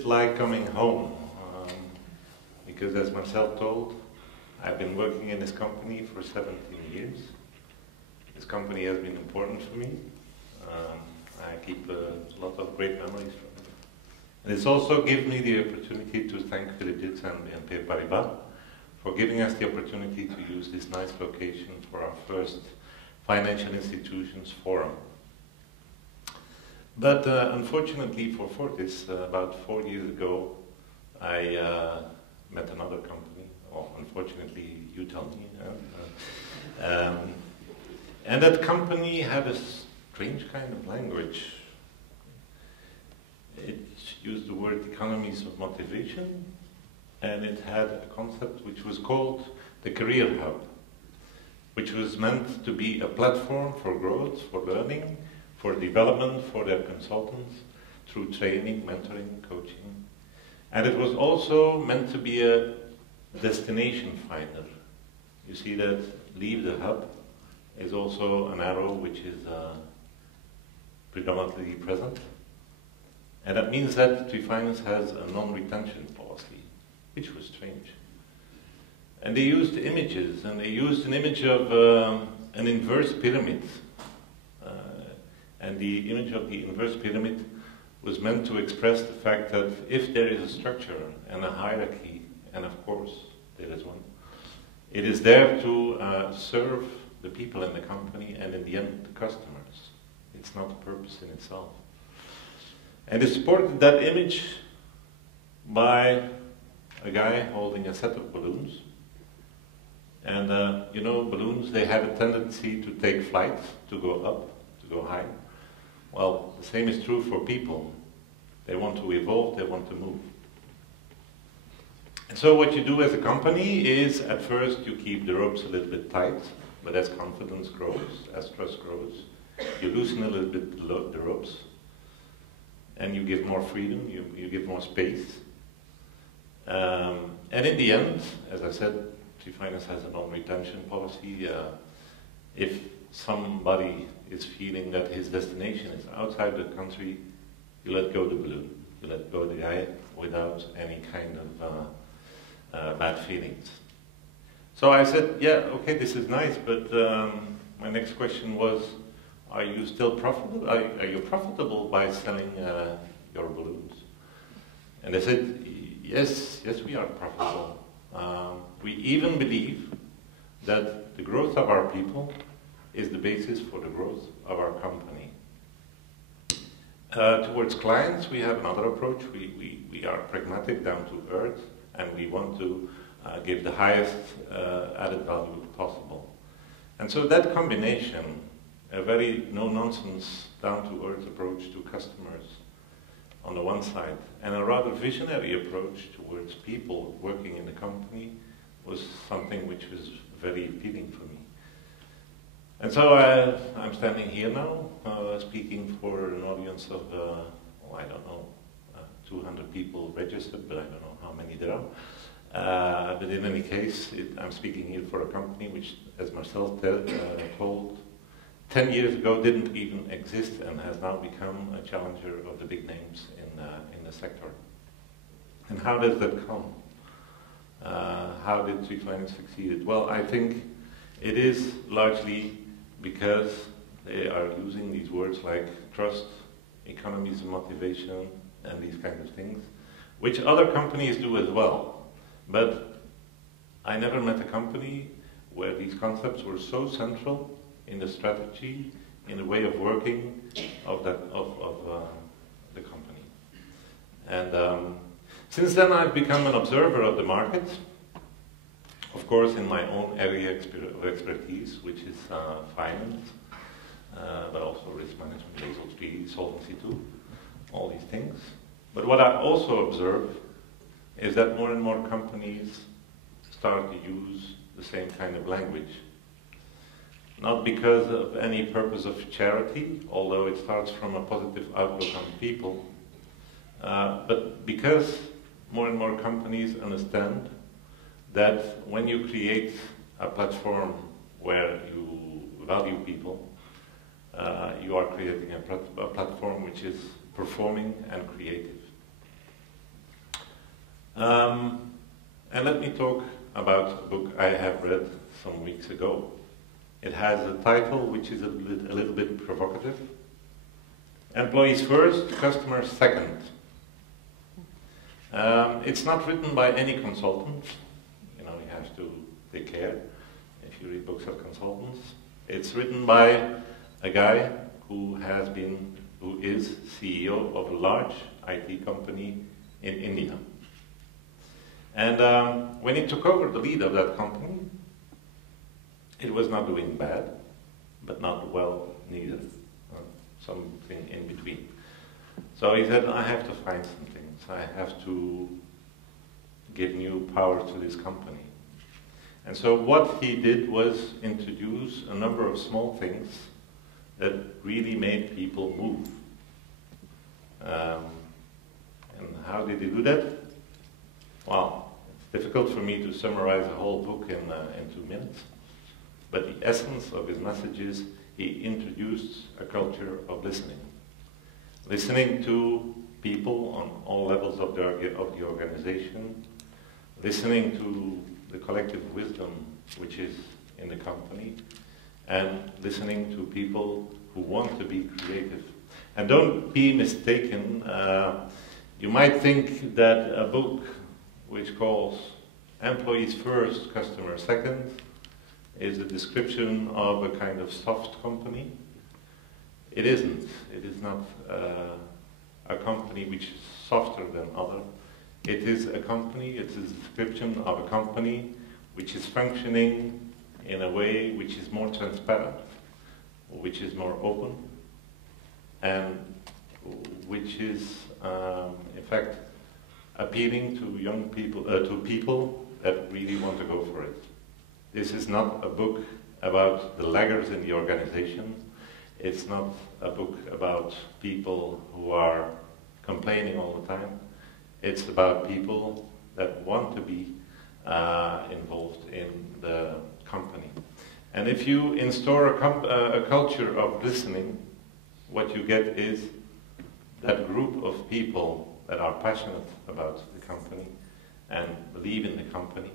bit like coming home, because as Marcel told, I've been working in this company for 17 years. This company has been important for me. I keep a lot of great memories from it. And it's also given me the opportunity to thank Trifinance BNP Paribas for giving us the opportunity to use this nice location for our first financial institutions forum. But unfortunately for Fortis, about 4 years ago, I met another company. Oh, unfortunately, you tell me. And that company had a strange kind of language. It used the word economies of motivation, and it had a concept which was called the Career Hub, which was meant to be a platform for growth, for learning, for development for their consultants through training, mentoring, coaching. And it was also meant to be a destination finder. You see that leave the hub is also an arrow which is predominantly present. And that means that Trifinance has a non-retention policy, which was strange. And they used images, and they used an image of an inverse pyramid. And the image of the inverse pyramid was meant to express the fact that if there is a structure and a hierarchy, and of course there is one, it is there to serve the people in the company and in the end the customers. It's not a purpose in itself. And they supported that image by a guy holding a set of balloons. And you know, balloons, they have a tendency to take flight, to go up, to go high. Well, the same is true for people. They want to evolve, they want to move. And so what you do as a company is, at first, you keep the ropes a little bit tight, but as confidence grows, as trust grows, you loosen a little bit the ropes, and you give more freedom, you give more space. And in the end, as I said, Trifinance has a non-retention policy. If somebody is feeling that his destination is outside the country, you let go the balloon. You let go the guy without any kind of bad feelings. So I said, yeah, okay, this is nice, but my next question was, are you still profitable? Are you profitable by selling your balloons? And they said, yes, we are profitable. We even believe that the growth of our people is the basis for the growth of our company. Towards clients, we have another approach. We are pragmatic, down to earth, and we want to give the highest added value possible. And so that combination, a very no-nonsense, down-to-earth approach to customers on the one side, and a rather visionary approach towards people working in the company, was something which was very appealing for me. And so I'm standing here now, speaking for an audience of, I don't know, 200 people registered, but I don't know how many there are. But in any case, I'm speaking here for a company which, as Marcel told, 10 years ago didn't even exist and has now become a challenger of the big names in the sector. And how does that come? How did Trifinance succeed? Well, I think it is largely because they are using these words like trust, economies of motivation, and these kinds of things, which other companies do as well. But I never met a company where these concepts were so central in the strategy, in the way of working of the company. And since then I've become an observer of the market, of course in my own area of expertise, which is finance, but also risk management, Basel III, Solvency II, all these things. But what I also observe is that more and more companies start to use the same kind of language. Not because of any purpose of charity, although it starts from a positive outlook on people, but because more and more companies understand that when you create a platform where you value people, you are creating a platform which is performing and creative. And let me talk about a book I have read some weeks ago. It has a title which is a little bit provocative. Employees first, customers second. It's not written by any consultant. You know, you have to take care if you read books of consultants. It's written by a guy who is CEO of a large IT company in India. And when he took over the lead of that company, it was not doing bad, but not well neither. Something in between. So he said, I have to find some things. I have to give new power to this company. And so what he did was introduce a number of small things that really made people move. And how did he do that? Well, it's difficult for me to summarize a whole book in 2 minutes. But the essence of his message is he introduced a culture of listening. Listening to people on all levels of the organization, listening to the collective wisdom which is in the company, and listening to people who want to be creative. And don't be mistaken, you might think that a book which calls Employees First, Customers Second is a description of a kind of soft company. It isn't. It is not a company which is softer than other. It is a company, it's a description of a company which is functioning in a way which is more transparent, which is more open, and which is, in fact, appealing to young people, to people that really want to go for it. This is not a book about the laggards in the organization. It's not a book about people who are complaining all the time. It's about people that want to be involved in the company. And if you install a culture of listening, what you get is that group of people that are passionate about the company and believe in the company.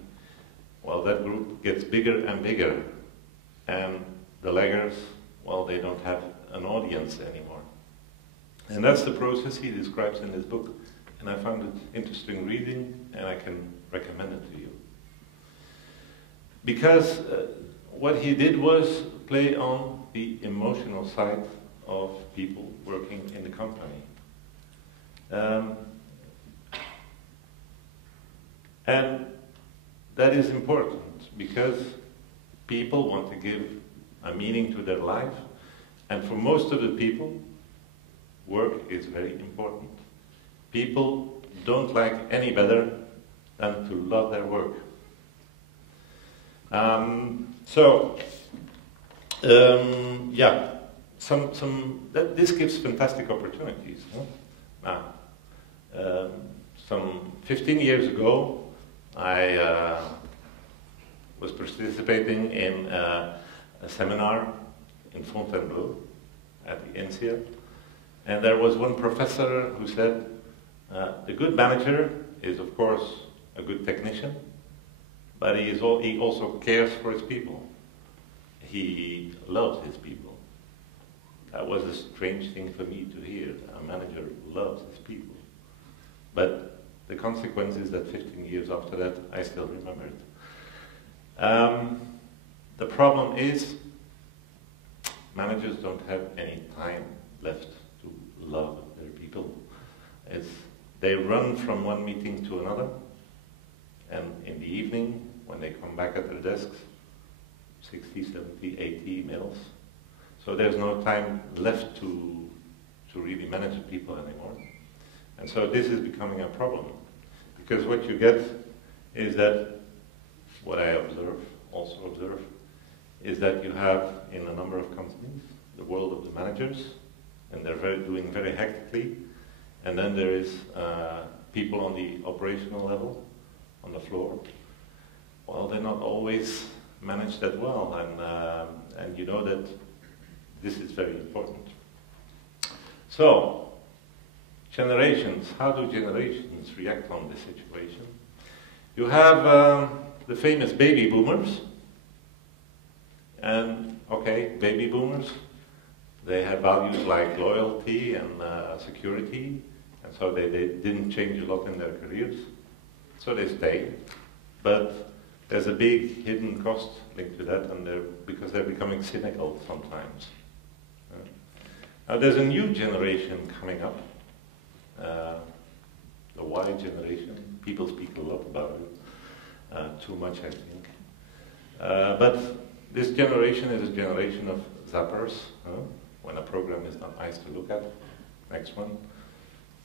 Well, that group gets bigger and bigger, and the laggards, well, they don't have an audience anymore. And that's the process he describes in this book, and I found it interesting reading, and I can recommend it to you. Because what he did was play on the emotional side of people working in the company. And that is important, because people want to give a meaning to their life, and for most of the people, work is very important. People don't like any better than to love their work. This gives fantastic opportunities. Huh? Some 15 years ago, I was participating in a seminar in Fontainebleau at the INSEAD, and there was one professor who said, the good manager is of course a good technician, but he also cares for his people. He loves his people. That was a strange thing for me to hear. A manager loves his people. But the consequence is that 15 years after that, I still remember it. The problem is, managers don't have any time left to love their people. They run from one meeting to another, and in the evening, when they come back at their desks, 60, 70, 80 emails. So there's no time left to really manage people anymore. And so this is becoming a problem, because what you get is that, what I also observe, is that you have in a number of companies the world of the managers, and they're doing very hectically, and then there is people on the operational level, on the floor. Well, they're not always managed that well, and you know that this is very important. So, generations. How do generations react on this situation? You have the famous baby boomers. And, okay, baby boomers, they had values like loyalty and security, and so they didn't change a lot in their careers. So they stayed. But there's a big hidden cost linked to that, and because they're becoming cynical sometimes. Now there's a new generation coming up, the Y generation. People speak a lot about it, too much I think. But this generation is a generation of zappers, when a program is not nice to look at. Next one.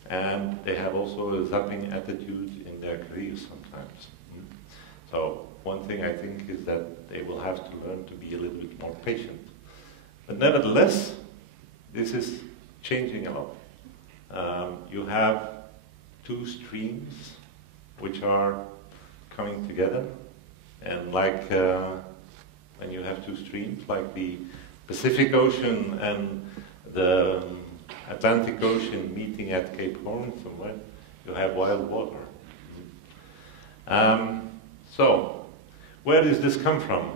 And they have also a zapping attitude in their careers sometimes. So one thing I think is that they will have to learn to be a little bit more patient. But nevertheless, this is changing a lot. You have two streams which are coming together, and like when you have two streams, like the Pacific Ocean and the Atlantic Ocean meeting at Cape Horn somewhere, you have wild water. So, where does this come from?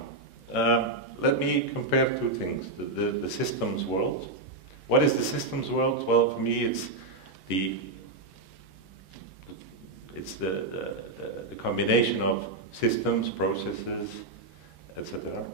Let me compare two things. The systems world. What is the systems world? Well, for me, it's the combination of systems, processes, etc.